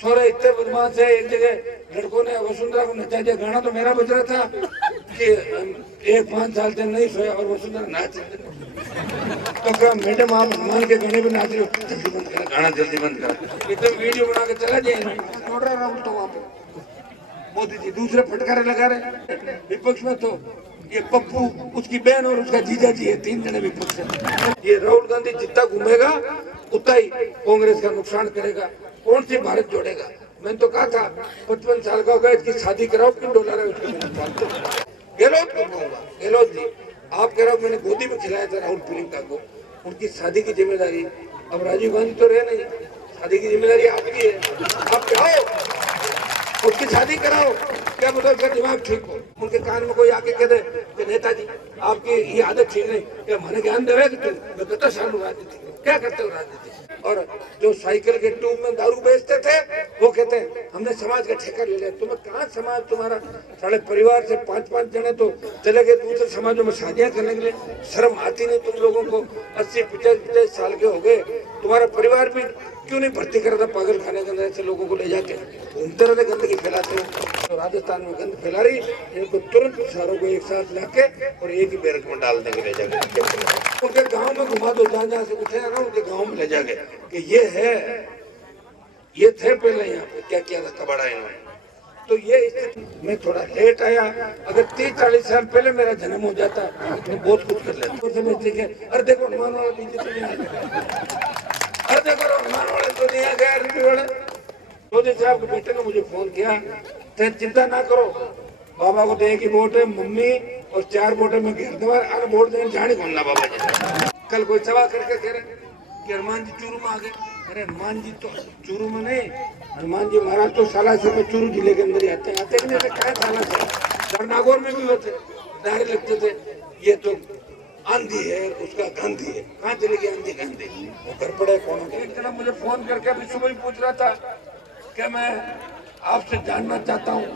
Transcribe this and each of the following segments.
छोरा इतने बदमाश है। एक जगह लड़कों ने वसुंधरा को नचा दिया। गाना तो मेरा बज रहा था कि 1-5 साल से नहीं सोया और वसुंधरा नाच रही। तो क्या मैडम आप हनुमान के गाने पे नाच रहे हो, जल्दी बंद करा गाना, जल्दी बंद करा। ये तो वीडियो बना के चला जाए छोड़ रहा हूँ। तो वहाँ पे मोदी जी दूसरे फटकारे लगा रहे विपक्ष में। तो ये पप्पू, उसकी बहन और उसका जीजा जी है, 3 जने विपक्ष है। ये राहुल गांधी जितना घूमेगा उतना ही कांग्रेस का नुकसान करेगा। कौन सी भारत जोड़ेगा? मैंने तो कहा था 55 साल का होगा, इसकी शादी कराओ, क्यों डोला रहे उसको। गहलोत को कहूंगा, गहलोत जी आप कह रहे हो मैंने गोदी में खिलाया था राहुल प्रियंका को, उनकी शादी की जिम्मेदारी अब राजीव गांधी तो रहे नहीं, शादी की जिम्मेदारी आपकी है। आप जाओ उसकी शादी कराओ, क्या पता उसका दिमाग ठीक हो। उनके कान में कोई आके कह दे कि नेताजी आपकी ये आदत ठीक नहीं, क्या मैंने ज्ञान देवे कि तुम 10 साल राजनीति क्या करते हो राजनीति। और जो साइकिल के ट्यूब में दारू बेचते थे वो कहते हैं हमने समाज का ठेका ले लिया। तुम्हें कहाँ समाज, तुम्हारा साढ़े परिवार से 5-5 जने तो चले गए दूसरे समाजों में शादियां करने के लिए। शर्म आती नहीं तुम लोगों को? 80-85 साल के हो गए, तुम्हारा परिवार भी क्यों नहीं भर्ती कर रहा था पागल खाने के अंदर? ऐसे लोगों को ले जाके घूमते रहते, गंदगी फैलाते हैं। तो राजस्थान में गंद फैला रही, इनको तुरंत सारों को एक साथ लाके और एक ही बैरक में डाल देंगे, ले जाके उनके गांव में घुमा दो, जहाँ से उठेगा उनके गांव में ले जाके कि ये है, ये थे पहले यहाँ पे क्या किया था कबाड़ा इन्होंने। तो ये स्थिति में थोड़ा लेट आया। अगर 30-40 साल पहले मेरा जन्म हो जाता तो बहुत कुछ कर लेता। अरे देखो हनुमान वाला बीजेपी नहीं आ गया, अरे देखो हनुमान वाले तो नहीं आ गया, आरपी वाले। मोदी साहब के बेटे ने मुझे फोन किया, तो चिंता ना करो, बाबा को तो एक ही वोट है, मम्मी और 4 वोटे में घेर दूंगा। अरे वोट देने जाने कौन ना बाबा जी। कल कोई सवाल करके कह रहे कि हनुमान जी चूरू में आ गए। अरे हनुमान जी तो चूरू में नहीं, हनुमान जी महाराज तो सालासर में चूरू जिले के अंदर ही आते हैं। आते नहीं क्या सालासर, नागौर में भी होते, नारे लगते थे ये तो आंधी है, उसका गांधी है। कहाँ चले गए आंधी गांधी, वो घर पड़े कौन हो गया। एक तरह मुझे फोन करके अभी सुबह ही पूछ रहा था कि मैं आपसे जानना चाहता हूँ,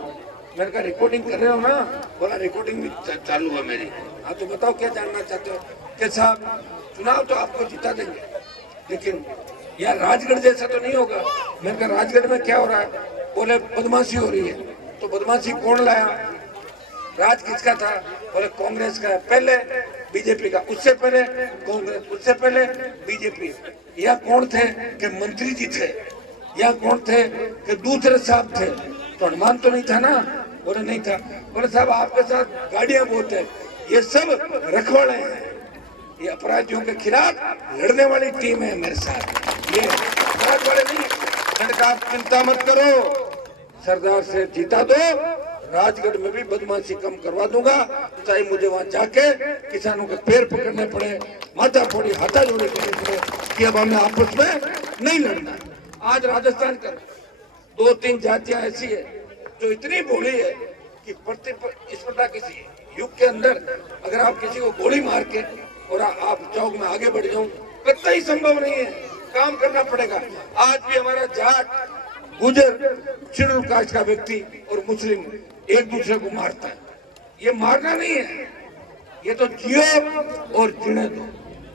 मेरे का रिकॉर्डिंग कर रहे हो ना? बोला रिकॉर्डिंग भी चालू है मेरी। हाँ तो बताओ क्या जानना चाहते हो? कि साहब चुनाव तो आपको जिता देंगे, लेकिन यार राजगढ़ जैसा तो नहीं होगा। मैंने कहा राजगढ़ में क्या हो रहा है? बोले बदमाशी हो रही है। तो बदमाशी कौन लाया, राज किसका था? बोले कांग्रेस का, पहले बीजेपी का, उससे पहले कांग्रेस, उससे पहले बीजेपी। या कौन थे कि मंत्री जी थे, या कौन थे कि दूसरे साहब थे? तो हनुमान तो नहीं था ना? बोले नहीं था। बोले साहब आपके साथ गाड़ियां बहुत है, ये सब रखवाले हैं, ये अपराधियों के खिलाफ लड़ने वाली टीम है मेरे साथ, ये अपराध वाले नहीं। मैंने कहा आप चिंता मत करो, सरदार से जीता दो, राजगढ़ में भी बदमाशी कम करवा दूंगा, चाहे मुझे वहां जाके किसानों के पैर पकड़ने पड़े, माथा फोड़ी हाथा जोड़े करने पड़े कि अब हमें आपस में नहीं लड़ना। आज राजस्थान का 2-3 जातियां ऐसी है जो इतनी भोली है कि प्रतिस्पर्धा किसी युग के अंदर अगर आप किसी को गोली मार के और आप चौक में आगे बढ़ जाओ, कतई संभव नहीं है, काम करना पड़ेगा। आज भी हमारा जाट, गुजर, शेड्यूल कास्ट का व्यक्ति और मुस्लिम एक दूसरे को मारता है। ये मारना नहीं है, ये तो जियो और जीने दो,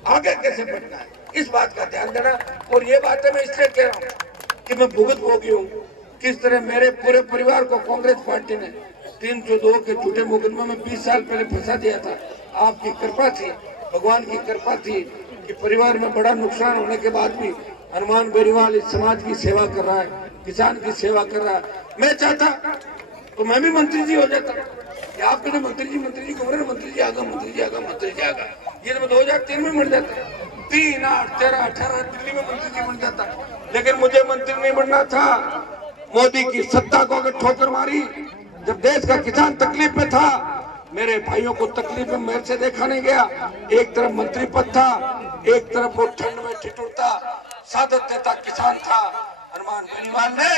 आगे कैसे बढ़ना है इस बात का ध्यान देना। और ये बातें मैं इसलिए कह रहा हूँ कि मैं भुगत भोगी हूँ, किस तरह मेरे पूरे परिवार को कांग्रेस पार्टी ने 302 के झूठे मुकदमे में 20 साल पहले फंसा दिया था। आपकी कृपा थी, भगवान की कृपा थी कि परिवार में बड़ा नुकसान होने के बाद भी हनुमान बेरीवाल इस समाज की सेवा कर रहा है, किसान की सेवा कर रहा है। मैं चाहता तो मैं भी मंत्री जी हो जाता। आप कहते मंत्री जी घूम रहे, मंत्री जी आगा, मंत्री जी आगा, मंत्री जी आगा। ये तो मैं 2003 में मर जाता, 3, 8, 13, 18 दिल्ली में मंत्री जी बन जाता। लेकिन मुझे मंत्री नहीं बनना था। मोदी की सत्ता को अगर ठोकर मारी, जब देश का किसान तकलीफ में था, मेरे भाइयों को तकलीफ में मेरे से देखा नहीं गया। एक तरफ मंत्री पद था, एक तरफ वो ठंड में ठिठुरता सादत देता किसान था। हनुमान बेनीवाल ने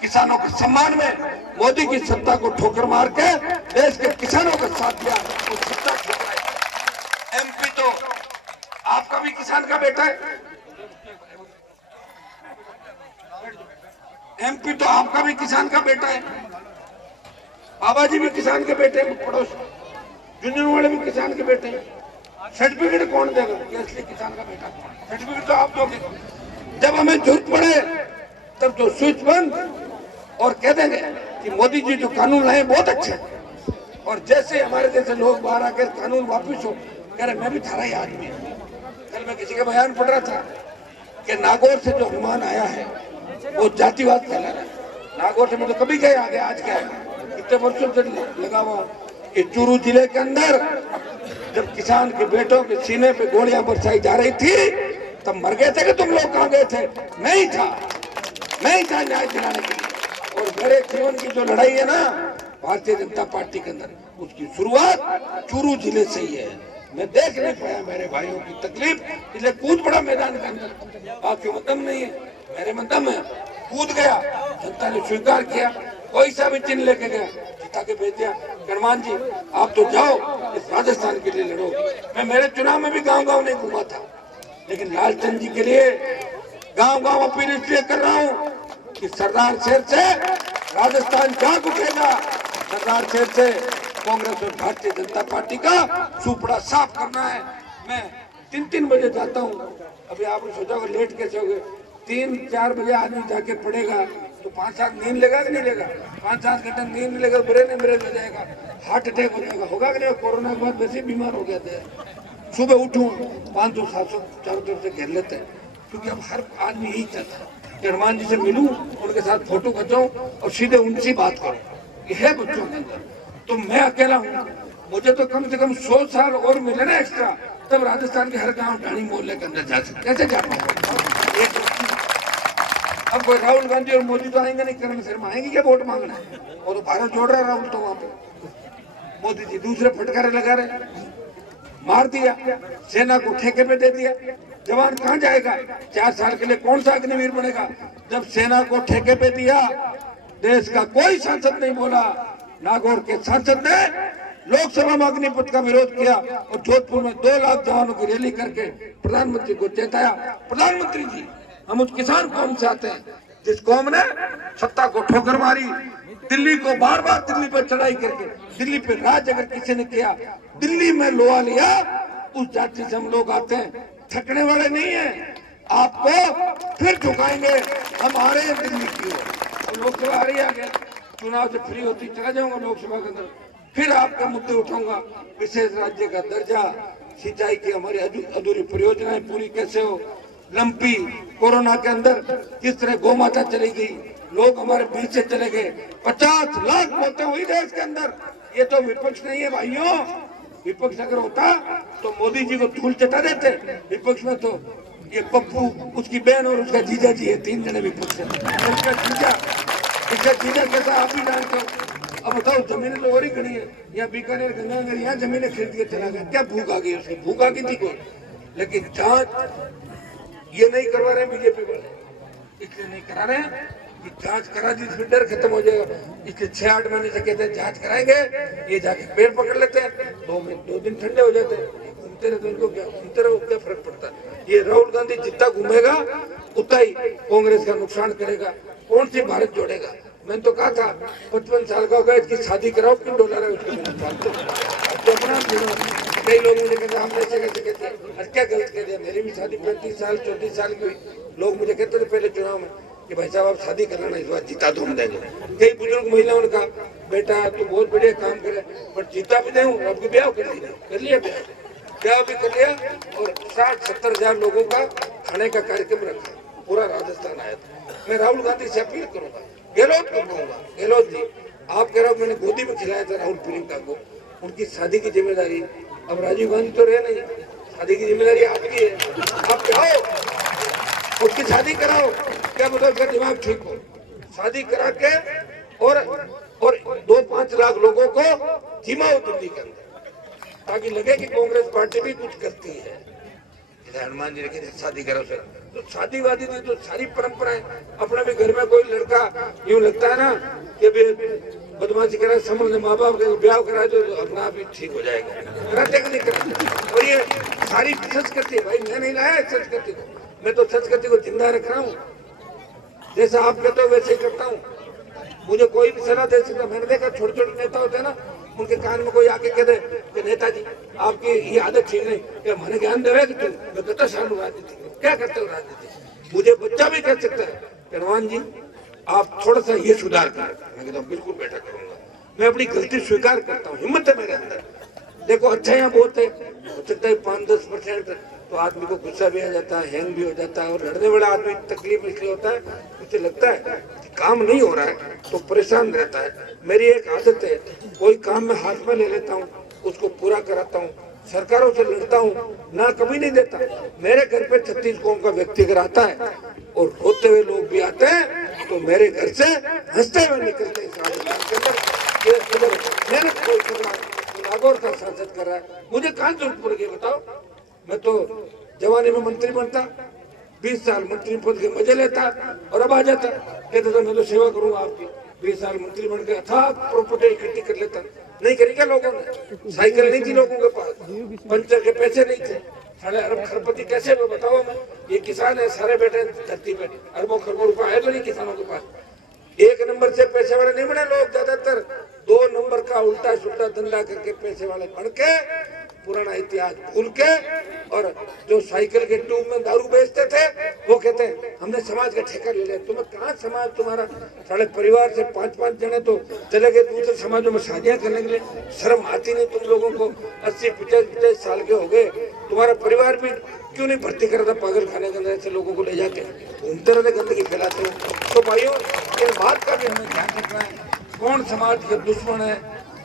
किसानों के सम्मान में मोदी की सत्ता को ठोकर मार के देश के किसानों का साथ दिया, वो सत्ता ठुकराई। एमपी तो आपका भी किसान का बेटा है, एमपी तो आपका भी किसान का बेटा है, बाबा जी भी किसान के बेटे हैं, पड़ोस झुंझुनू वाले भी किसान के बेटे हैं। सर्टिफिकेट कौन देगा? असली किसान का बेटा सर्टिफिकेट तो आप दोगे। जब हमें जरूरत पड़े तब तो स्विच बंद और कह देंगे कि मोदी जी जो कानून लाए बहुत अच्छे हैं। और जैसे हमारे जैसे लोग बाहर आकर कानून वापिस हो, कह रहे मैं भी थारा ही आदमी है। कल मैं किसी का बयान पढ़ रहा था कि नागौर से जो अनुमान आया है वो जातिवाद फैला रहा है। नागौर से मैं तो कभी गया आगे, आज क्या है, कितने वर्षों से लगा हुआ कि चूरू जिले के अंदर जब किसान के बेटों के सीने पे गोलियां बरसाई जा रही थी तब मर गए थे कि तुम लोग कहाँ गए थे? नहीं था न्याय दिलाने के लिए। और मेरे जीवन की जो लड़ाई है ना भारतीय जनता पार्टी के अंदर, उसकी शुरुआत चूरू जिले से ही है। मैं देख नहीं पाया मेरे भाइयों की तकलीफ, इसलिए कूद पड़ा मैदान के अंदर। आपके में दम नहीं है, मेरे में दम है, कूद गया। जनता ने स्वीकार किया, कोई सा भी चिन्ह लेके गया, जिता के भेज दिया। हनुमान जी आप तो जाओ इस राजस्थान के लिए लड़ो। मैं मेरे चुनाव में भी गांव-गांव नहीं घूमा था, लेकिन लालचंद जी के लिए गांव-गांव अपील इसलिए कर रहा हूँ कि सरदार शहर से राजस्थान जाग उठेगा। सरदार शहर से कांग्रेस और भारतीय जनता पार्टी का सुपड़ा साफ करना है। मैं 3-3 बजे जाता हूँ। अभी आपने सोचा होगा लेट कैसे हो गए? 3-4 बजे आदमी जाके पड़ेगा तो 5-7 नींद लेगा कि नहीं लेगा? 5-7 घंटे नींद नहीं लेगा, ब्रेन एमरेज हो जाएगा, हार्ट अटैक हो जाएगा, होगा कि नहीं? कोरोना के बाद वैसे बीमार हो गए थे। सुबह उठूं 500-700 चारों तरफ से घेर लेते हैं, क्योंकि अब हर आदमी यही चाहता है कि हनुमान जी से मिलूं, उनके साथ फोटो खींचाऊं और सीधे उनसे बात करूं। ये है बच्चों के अंदर। तो मैं अकेला हूँ, मुझे तो कम से कम 100 साल और मिले ना एक्स्ट्रा, तब राजस्थान के हर गांव ढाणी मोहल्ले के अंदर जा सकते। कैसे जा पाऊंगा? अब कोई राहुल गांधी और मोदी तो आएंगे नहीं, करने सिर में आएंगे क्या वोट मांगना? और तो भारत जोड़ रहा राहुल, तो वहां पे मोदी जी दूसरे फटकारे लगा रहे। मार दिया, सेना को ठेके पे दे दिया, जवान कहाँ जाएगा? 4 साल के लिए कौन सा अग्निवीर बनेगा? जब सेना को ठेके पे दिया, देश का कोई सांसद नहीं बोला। नागौर के सांसद ने लोकसभा में अग्निपथ का विरोध किया और जोधपुर में 2 लाख जवानों की रैली करके प्रधानमंत्री को चेताया, प्रधानमंत्री जी हम उस किसान कौम से आते हैं जिस कौम ने सत्ता को ठोकर मारी, दिल्ली को बार बार दिल्ली पर चढ़ाई करके दिल्ली पे राज अगर किसी ने किया, दिल्ली में लोहा लिया, उस जाति से हम लोग आते हैं। थकने वाले नहीं है, आपको फिर झुकाएंगे, हम आ रहे हैं दिल्ली की ओर। लोकसभा आ रही है, आगे चुनाव से फ्री होती चला जाऊंगा लोकसभा के अंदर, फिर आपके मुद्दे उठाऊंगा। विशेष राज्य का दर्जा, सिंचाई की हमारी अधूरी परियोजनाएं पूरी कैसे हो, लंपी कोरोना के अंदर किस तरह गौ माता चली गई, लोग हमारे बीच से चले गए, 50 लाख मौतें हुई देश के अंदर। ये तो विपक्ष नहीं है भाइयों। विपक्ष अगर होता तो मोदी जी को धूल चटा देते। विपक्ष में तो ये पप्पू, उसकी बहन और उसका जीजा जी है, 3 जने विपक्ष है। इसका जीजा कैसा आप भी जानते हो। अब बताओ, जमीनें तो और ही खड़ी है, यहाँ बीकानेर गंगानगर, यहाँ जमीनें खरीद के चला गया। क्या भूख आ गई उसकी? भूख आ गई थी कोई? लेकिन जांच ये नहीं करवा रहे बीजेपी वाले, इसलिए नहीं करा रहे हैं कि जांच करा दी फिर डर खत्म हो जाएगा। इसलिए 6-8 महीने से कहते हैं जांच कराएंगे, ये जाके पेड़ पकड़ लेते हैं, 2 दिन ठंडे हो जाते हैं, घूमते रहते हैं, उनको क्या फर्क पड़ता है? ये राहुल गांधी जितना घूमेगा उतना ही कांग्रेस का नुकसान करेगा। कौन सी भारत जोड़ेगा? मैंने तो कहा था 55 साल का होगा, इसकी शादी कराओ, क्यों डोला रहे उसको? कई लोग मुझे कहते हम ऐसे कैसे कहते हैं, क्या गलत कह दिया? मेरी भी शादी 35 साल 34 साल की हुई। लोग मुझे कहते थे पहले चुनाव में कि भाई साहब आप शादी कराना, इस बार जीता तो हम देंगे। कई बुजुर्ग महिलाओं ने कहा बेटा तू बहुत बढ़िया काम करे, पर जीता भी नहीं, आपकी ब्याह कर लिया, ब्याह भी कर लिया और 60-70 हजार लोगों का खाने का कार्यक्रम रखा, पूरा राजस्थान आया था। मैं राहुल गांधी से अपील करूंगा, गहलोत को कहूंगा, गहलोत जी आप कह रहे हो मैंने गोदी में खिलाया था राहुल प्रियंका को, उनकी शादी की जिम्मेदारी, अब राजीव गांधी तो रहे नहीं, शादी की जिम्मेदारी आपकी है, आप चाहो उसकी शादी कराओ। क्या मतलब उसका दिमाग ठीक हो, शादी करा के और 2-5 लाख लोगों को जिमाओ दिल्ली के अंदर, ताकि लगे कि कांग्रेस पार्टी भी कुछ करती है। हनुमान जी ने शादी करो सर, तो शादी वादी नहीं तो सारी परंपराएं। अपने भी घर में कोई लड़का यूं लगता है ना कि बदमाशी करा, समझ माँ बाप के ब्याह करा तो अपना आप ही ठीक हो जाएगा, कराते कि नहीं कराते? और ये सारी संस्कृति भाई मैं नहीं लाया संस्कृति को, मैं तो संस्कृति को जिंदा रख रहा हूँ। जैसा आप कहते हो वैसे ही करता हूँ। मुझे कोई भी सलाह दे सकता। मैंने देखा छोटे नेता होते हैं ना, उनके कान में कोई आके कह दे कि नेताजी आपकी ये आदत ठीक नहीं, क्या हमारे ज्ञान देवे कि तुम? मैं कहता शानू राजनीति क्या करते हो राजनीति? मुझे बच्चा भी कह सकता है हनुमान जी आप थोड़ा सा ये सुधार करें। मैं कहता हूँ बिल्कुल बेटा करूंगा, मैं अपनी गलती स्वीकार करता हूँ, हिम्मत है मेरे अंदर। देखो अच्छा यहाँ बहुत है, हो सकता है 5-10% तो आदमी को गुस्सा भी आ जाता है, हैंग भी हो जाता है, और लड़ने वाला आदमी तकलीफ इसलिए होता है, उसे लगता है कि काम नहीं हो रहा है तो परेशान रहता है। मेरी एक आदत है, कोई काम मैं हाथ में ले लेता हूँ, उसको पूरा कराता हूँ, सरकारों से लड़ता हूँ, ना कभी नहीं देता। मेरे घर पे 36 कौम का व्यक्ति अगर आता है और रोते हुए लोग भी आते हैं तो मेरे घर से हंसते हुए निकलते हैं। मेहनत कोई कर रहा है, नागौर का सांसद कर रहा है, मुझे कहाँ जरूरत पड़ गई बताओ। मैं तो जवानी में मंत्री बनता, 20 साल मंत्री पद के मजे लेता और अब आ जाता, कहता था मैं तो सेवा करूंगा आपकी। 20 साल मंत्री बन के अथाह प्रॉपर्टी इकट्ठी कर लेता। नहीं करी क्या लोगों ने? साइकिल नहीं थी लोगों के पास, पंचर के पैसे नहीं थे, 3.5 अरब खरपति कैसे हुए बताओ। मैं ये किसान है, सारे बैठे धरती पे, अरबों खरबों रुपया है तो नहीं किसानों के पास। 1 नंबर से पैसे वाले नहीं बने लोग, ज्यादातर 2 नंबर का उल्टा सुल्टा धंधा करके पैसे वाले बन के, पुराना इतिहास भूल के, और जो साइकिल के ट्यूब में दारू बेचते थे वो कहते हैं हमने समाज का ठेका ले लिया। तुम्हें कहाँ समाज, तुम्हारा साढ़े परिवार से 5-5 जने तो चले गए दूसरे समाजों में शादियां करने के लिए, शर्म आती नहीं तुम लोगों को? 80-50 साल के हो गए, तुम्हारा परिवार भी क्यों नहीं भर्ती करता पागल खाने के अंदर ऐसे लोगों को ले जाके घूमते रहते, गंदगी फैलाते हो। तो भाइयों इस बात का भी हमें ध्यान रखना है, कौन समाज के दुश्मन है,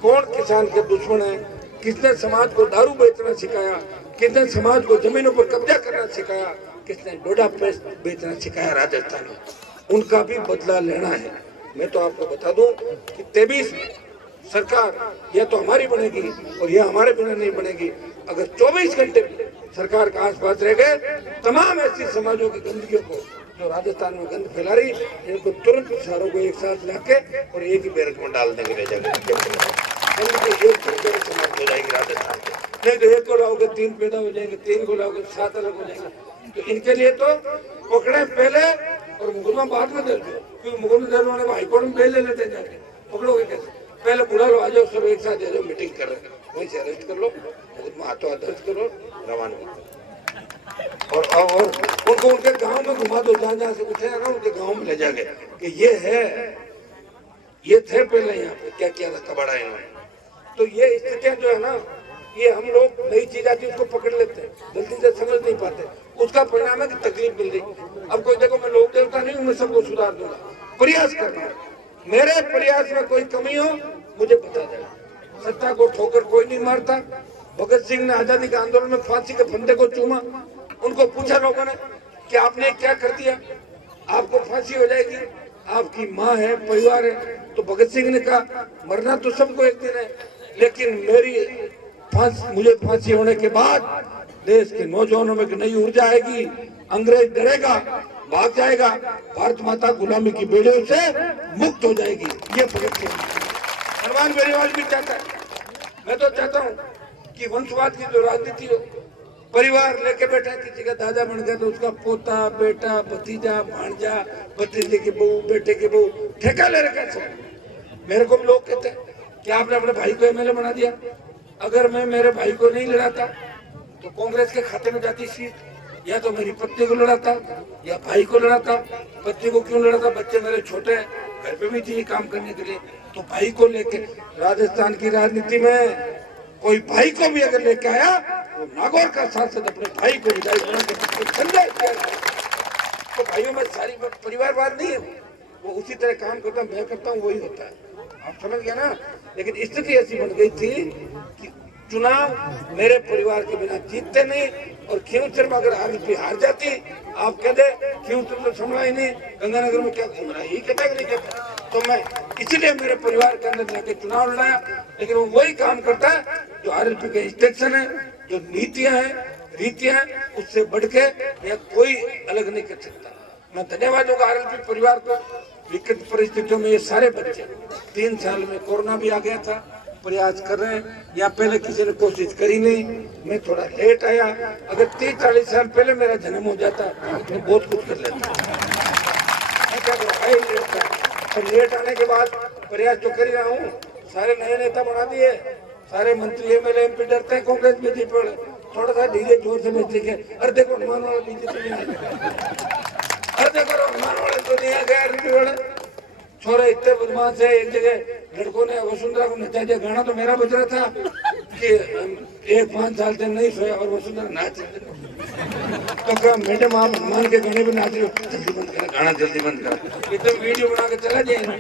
कौन किसान के दुश्मन है, किसने समाज को दारू बेचना सिखाया, किसने समाज को जमीनों पर कब्जा करना सिखाया, किसने डोडा पेस्ट बेचना सिखाया राजस्थान में, उनका भी बदला लेना है। मैं तो आपको बता दूं कि 23 में सरकार यह तो हमारी बनेगी और यह हमारे बिना नहीं बनेगी। अगर 24 घंटे सरकार के आसपास रह गए, तमाम ऐसी समाजों की गंदगियों को जो राजस्थान में गंद फैला रही, इनको तुरंत सारों को एक साथ लाके और एक ही बैरक में डाल देंगे, ले जाएंगे समाज हो जाएगी राजस्थान में। नहीं तो 1 को लाओगे 3 पैदा हो जाएंगे, 3 को लाओगे 7 अलग हो जाएंगे। तो इनके लिए तो पकड़े पहले और मुकदमा बाद में दर्ज हो, क्योंकि मुकदमा दर्ज होने को हाईकोर्ट में बेल ले लेते हैं जाके, पकड़ोगे कैसे? पहले बुला लो, आ जाओ सब एक साथ, जाओ मीटिंग कर रहे, वहीं से अरेस्ट कर लो, मुकदमा हाथों हाथ दर्ज करो, रवाना और उनको उनके गांव में घुमा दो, जहाँ जहाँ से पूछेगा ना उनके गांव में ले जाके कि ये है, ये थे पहले यहाँ पे क्या किया था कबाड़ा इन्होंने। तो ये स्थितियां जो है ना, ये हम लोग नई चीज आती है उसको पकड़ लेते हैं, जल्दी से समझ नहीं पाते, उसका परिणाम है कि तकलीफ मिल रही। अब कोई देखो मैं लोक देवता नहीं हूँ, मैं सबको सुधार दूंगा, प्रयास करना, मेरे प्रयास में कोई कमी हो मुझे बता देना। सत्ता को ठोकर कोई नहीं मारता। भगत सिंह ने आजादी के आंदोलन में फांसी के फंदे को चूमा, उनको पूछा लोगों ने कि आपने क्या कर दिया, आपको फांसी हो जाएगी, आपकी माँ है, परिवार है। तो भगत सिंह ने कहा मरना तो सबको एक दिन है, लेकिन मुझे फांसी होने के बाद देश के नौजवानों में नई ऊर्जा आएगी, अंग्रेज डरेगा, भाग जाएगा, भारत माता गुलामी की बेड़ियों से मुक्त हो जाएगी। ये भगत सिंह हनुमान बेरीवाल भी चाहता है। मैं तो चाहता हूँ कि वंशवाद की जो राजनीति हो, परिवार लेके बैठा, किसी का दादा बन गया तो उसका पोता, बेटा, भतीजा, भांजा, भतीजे की बहू, बेटे की बहू, ठेका ले रखा सब। मेरे को भी लोग कहते हैं कि आपने अपने भाई को एमएलए बना दिया। अगर मैं मेरे भाई को नहीं लड़ाता तो कांग्रेस के खाते में जाती सीट, या तो मेरी पत्नी को लड़ाता या भाई को लड़ाता। पत्नी को क्यों लड़ाता? बच्चे मेरे छोटे हैं, घर पे भी चाहिए काम करने के लिए, तो भाई को लेके राजस्थान की राजनीति में कोई भाई को भी अगर लेके आया, वो नागौर का सांसद अपने भाई को विधायक बना के संजय किया। तो भाइयों में सारी परिवारवाद नहीं है, वो उसी तरह काम करता, मैं करता हूँ वही होता है। आप समझ गया ना? लेकिन स्थिति ऐसी बन गई थी कि चुनाव मेरे परिवार के बिना जीतते नहीं, और खींवसर में अगर आरएलपी हार जाती, आप कह दे खींवसर तो संभला ही नहीं, गंगानगर में क्या घूम रहा है, ये कहता कि नहीं कहता। तो मैं इसलिए मेरे परिवार के अंदर जाके चुनाव लड़ाया, लेकिन वो वही काम करता है जो आरएलपी के इंस्ट्रक्शन है, जो नीतियां हैं, रीतियां हैं, उससे बढ़ के या कोई अलग नहीं कर सकता। मैं धन्यवाद दूंगा आरएलपी परिवार को। विकट परिस्थितियों में ये सारे बच्चे 3 साल में कोरोना भी आ गया था, प्रयास कर रहे हैं, या पहले किसी ने कोशिश करी नहीं, मैं थोड़ा लेट आया। अगर 30-40 साल पहले मेरा जन्म हो जाता तो बहुत कुछ कर लेता। मैं क्या करूँ, लेट आने के बाद प्रयास तो कर ही रहा हूँ। सारे नए नेता बना दिए, सारे मंत्री एमएलए एमपी डरते हैं कांग्रेस में जीत पड़े, थोड़ा सा डीजे जोर से बजते के, अरे देखो हनुमान वाला डीजे तो नहीं अरे देखो रहमान वाले तो नहीं आ गए, RP वाले छोरे इतने बदमाश है। एक जगह लड़कों ने वसुंधरा को नचा दिया, गाना तो मेरा बज रहा था कि एक 5 साल से नहीं सोया और वसुंधरा नाच रही। तो कहा मैडम आप हनुमान के गाने पे नाच रहे हो, जल्दी बंद करा गाना, जल्दी बंद करा। ये तो वीडियो बना के चला जाए।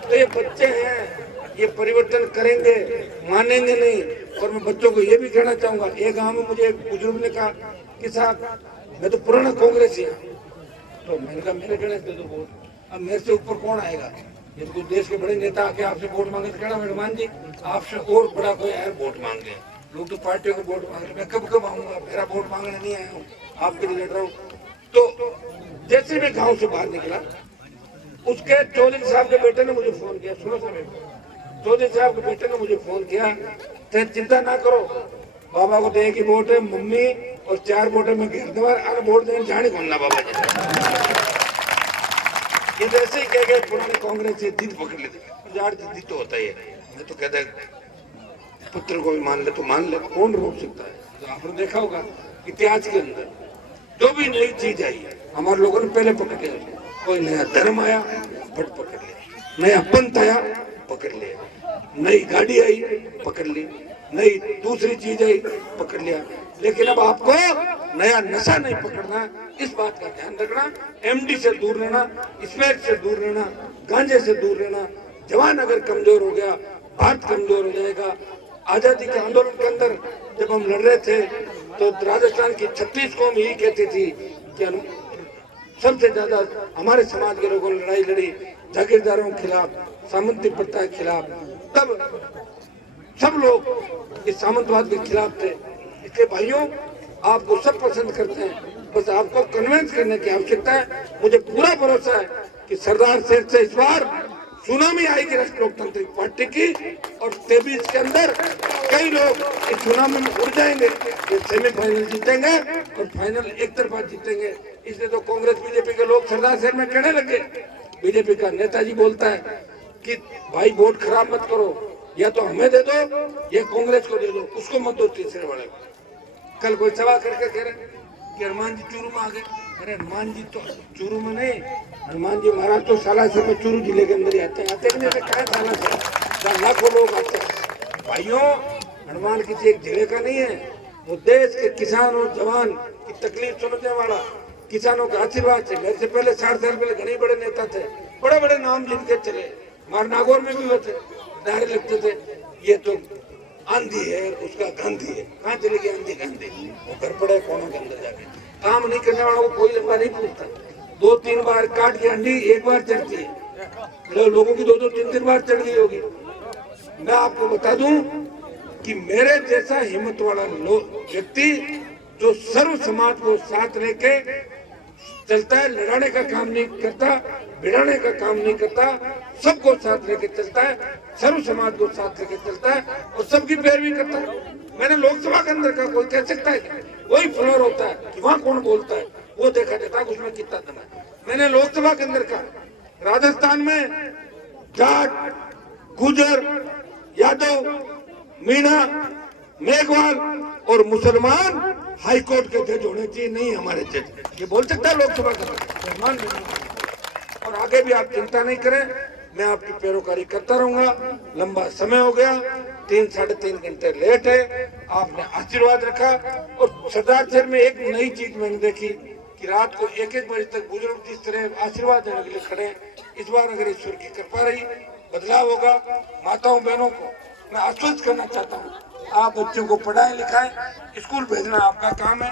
तो ये बच्चे हैं, ये परिवर्तन करेंगे, मानेंगे नहीं। और मैं बच्चों को ये भी कहना चाहूंगा, एक गांव में मुझे एक बुजुर्ग ने कहा कि साहब मैं तो पुराना कांग्रेसी हूँ, तो मैंने कहा मेरे गणेश दे दो वोट, अब मेरे से ऊपर कौन आएगा। ये कुछ देश के बड़े नेता आके आपसे वोट मांगे तो कहना हनुमान जी आपसे और बड़ा कोई यार वोट मांग ले। लोग तो पार्टियों को वोट मांग रहे, मैं कब कब आऊंगा, मेरा वोट मांगने नहीं आया हूँ, आपके लिए लड़ रहा हूँ। तो जैसे मैं गाँव से बाहर निकला, उसके चौधरी साहब के बेटे ने मुझे फोन किया। सुनो समय चौधरी साहब के बेटे ने मुझे फोन किया, तो चिंता ना करो, बाबा को दे की वोट है, मम्मी और 4 वोट है, मैं घेर दूंगा, अरे वोट देने जाने कौन ना बाबा जी। ये वैसे ही कह गए पुराने कांग्रेस से जिद पकड़ लेते, यार जिद्दी तो होता ही है। मैं तो कहता पुत्र को भी मान ले तो मान ले, कौन रोक सकता है। तो आपने देखा होगा इतिहास के अंदर जो भी नई चीज आई है हमारे लोगों ने पहले पकड़ लिया। कोई नया धर्म आया फट पकड़ लिया, नया पंथ आया पकड़ लिया, नई गाड़ी आई पकड़ ली, नई दूसरी चीज आई पकड़ लिया। लेकिन अब आपको नया नशा नहीं पकड़ना, इस बात का ध्यान रखना। MD से दूर रहना, स्मैक से दूर रहना, गांजे से दूर रहना। जवान अगर कमजोर हो गया, भारत कमजोर हो जाएगा। आजादी के आंदोलन के अंदर जब हम लड़ रहे थे तो राजस्थान की 36 कौम यही कहती थी कि सबसे ज्यादा हमारे समाज के लोगों ने लड़ाई लड़ी जागीरदारों के खिलाफ, सामंती प्रथा के खिलाफ। तब सब लोग इस सामंतवाद के खिलाफ थे। इसलिए भाइयों आपको सब पसंद करते हैं, बस आपको कन्विंस करने की आवश्यकता है। मुझे पूरा भरोसा है कि सरदार सेठ से इस बार सुनामी आएगी राष्ट्रीय लोकतांत्रिक पार्टी की, और 23 के अंदर कई लोग इस सुनामी में उड़ जाएंगे, ये सेमीफाइनल जीतेंगे और फाइनल एक तरफा जीतेंगे। इसलिए तो कांग्रेस बीजेपी के लोग सरदार सेठ में कहने लगे। बीजेपी का नेताजी बोलता है कि भाई वोट खराब मत करो, या तो हमें दे दो या कांग्रेस को दे दो, उसको मत दो तीसरे वाले को। कल कोई सवाल करके कह रहे कि हनुमान जी चूरू में आ गए। अरे हनुमान जी तो चूरू में नहीं, हनुमान जी महाराज तो सालासर में चूरू जिले के अंदर ही आते हैं कि नहीं, क्या सालासर लाखों लोग आते हैं। भाइयों हनुमान किसी एक जिले का नहीं है, वो देश के किसान और जवान की तकलीफ सुनने वाला, किसानों का आशीर्वाद से। मेरे से पहले 60 साल पहले घने बड़े नेता थे, बड़े बड़े नाम लिख के चले, मार नागौर में भी होते नारे लगते थे, ये तो आंधी है उसका गांधी है। कहाँ चले गए आंधी गांधी, वो घर पड़े कोनों के अंदर जाके। काम नहीं करने वालों को कोई लंबा नहीं पूछता। 2-3 बार काट के अंडी एक बार चढ़ती है, लोगों की 2-2, 3-3 बार चढ़ गई होगी। मैं आपको बता दूं कि मेरे जैसा हिम्मत वाला व्यक्ति जो सर्व समाज को साथ लेके चलता है, लड़ाने का काम नहीं करता, भिड़ाने का काम नहीं करता, सबको साथ लेके चलता है, सर्व समाज को साथ लेके चलता है और सबकी पैरवी करता है। मैंने लोकसभा के अंदर का कोई कह सकता है वही फ्लोर होता है कि वहाँ कौन बोलता है वो देखा जाता है उसमें कितना दम है। मैंने लोकसभा के अंदर का राजस्थान में जाट, गुजर, यादव, मीणा, मेघवाल और मुसलमान हाईकोर्ट के जज होने चाहिए, नहीं हमारे जज, ये बोल सकता है लोकसभा का मेहमान। और आगे भी आप चिंता नहीं करें, मैं आपकी पैरोकारी करता रहूंगा। लंबा समय हो गया, 3-3.5 घंटे लेट है, आपने आशीर्वाद रखा। और सरदार शहर में एक नई चीज मैंने देखी कि रात को 1-1 बजे तक बुजुर्ग जिस तरह आशीर्वाद देने के लिए खड़े। इस बार अगर ईश्वर की कृपा रही, बदलाव होगा। माताओं बहनों को मैं आश्वस्त करना चाहता हूँ, आप बच्चों को पढ़ाएं लिखाएं, स्कूल भेजना आपका काम है।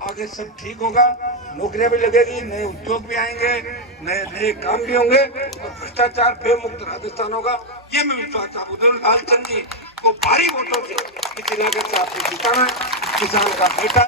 आगे सब ठीक होगा, नौकरियां भी लगेगी, नए उद्योग भी आएंगे, नए नए काम भी होंगे और भ्रष्टाचार बेमुक्त राजस्थान होगा। ये मैं विश्वास आप लालचंद जी को भारी वोटों से इस इलाके से आपको जिताना है। किसान का बेटा